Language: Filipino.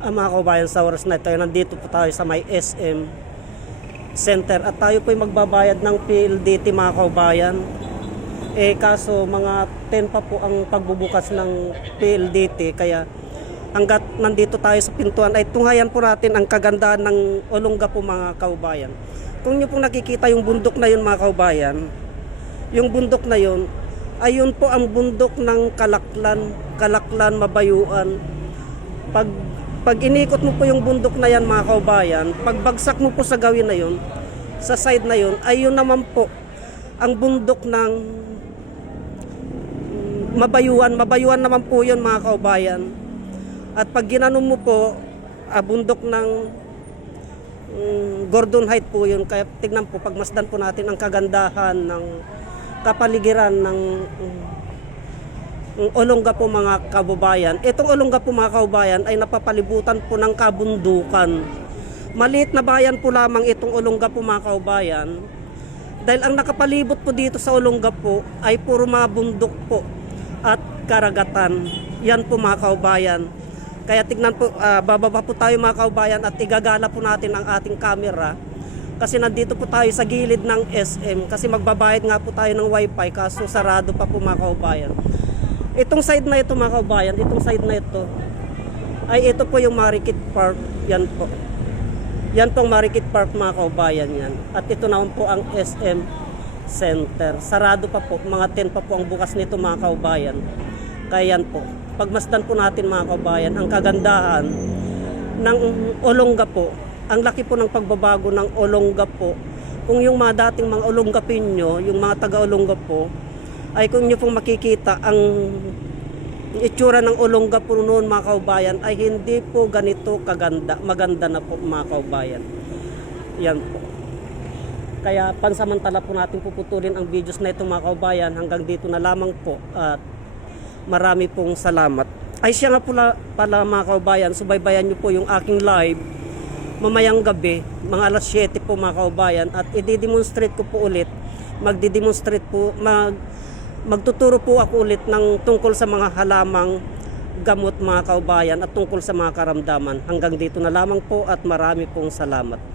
Ah, mga kaubayan, sa oras na ito, nandito po tayo sa may SM Center at tayo po ay magbabayad ng PLDT mga kaubayan. Eh kaso mga 10 pa po ang pagbubukas ng PLDT kaya hanggat nandito tayo sa pintuan ay tunghayan po natin ang kagandahan ng Olongga po mga kaubayan. Kung niyo pong nakikita yung bundok na yun mga kaubayan, yung bundok na yun, ayun po ang bundok ng Kalaklan, Kalaklan, Mabayuan. Pag pag inikot mo po yung bundok na yan mga kaubayan, pagbagsak mo po sa gawin na yun, sa side na yun, ayun naman po ang bundok ng Mabayuan. Mabayuan naman po yun mga kaubayan. At pag ginanon mo po, ah, bundok ng mm, Gordon Height po yun. Kaya tignan po, pagmasdan po natin ang kagandahan ng kapaligiran ng ng Olongga po mga kababayan. Itong Olongga po mga kababayan ay napapalibutan po ng kabundukan. Maliit na bayan po lamang itong Olongga po mga kababayan. Dahil ang nakapalibot po dito sa Olongga po ay puro mga bundok po at karagatan. Yan po mga kababayan. Kaya tignan po, ah, bababa po tayo mga kababayan at igagala po natin ang ating camera. Kasi nandito po tayo sa gilid ng SM kasi magbabayad nga po tayo ng wifi kaso sarado pa po mga kababayan. Itong side na ito mga kababayan, itong side na ito ay ito po yung Marikit Park. Yan po. Yan pong Marikit Park mga kababayan yan. At ito naman po ang SM Center. Sarado pa po, mga 10 pa po ang bukas nito mga kababayan. Kaya yan po. Pagmasdan po natin mga kababayan, ang kagandahan ng Olongga po. Ang laki po ng pagbabago ng Olongga po. Kung yung mga dating mga Olongga Pinyo, yung mga taga-Olongga po, ay kung nyo pong makikita ang itsura ng Olongga po noon mga kaubayan ay hindi po ganito kaganda, maganda na po mga kaubayan. Yan po. Kaya pansamantala po natin puputulin ang videos na ito mga kaubayan hanggang dito na lamang po at marami pong salamat. Ay siya nga pala, pala mga kaubayan, subaybayan nyo po yung aking live mamayang gabi, mga alas 7 po mga kaubayan at i-demonstrate ko po ulit, magdi-demonstrate po, mag, magtuturo po ako ulit ng tungkol sa mga halamang gamot mga kaubayan at tungkol sa mga karamdaman. Hanggang dito na lamang po at marami pong salamat.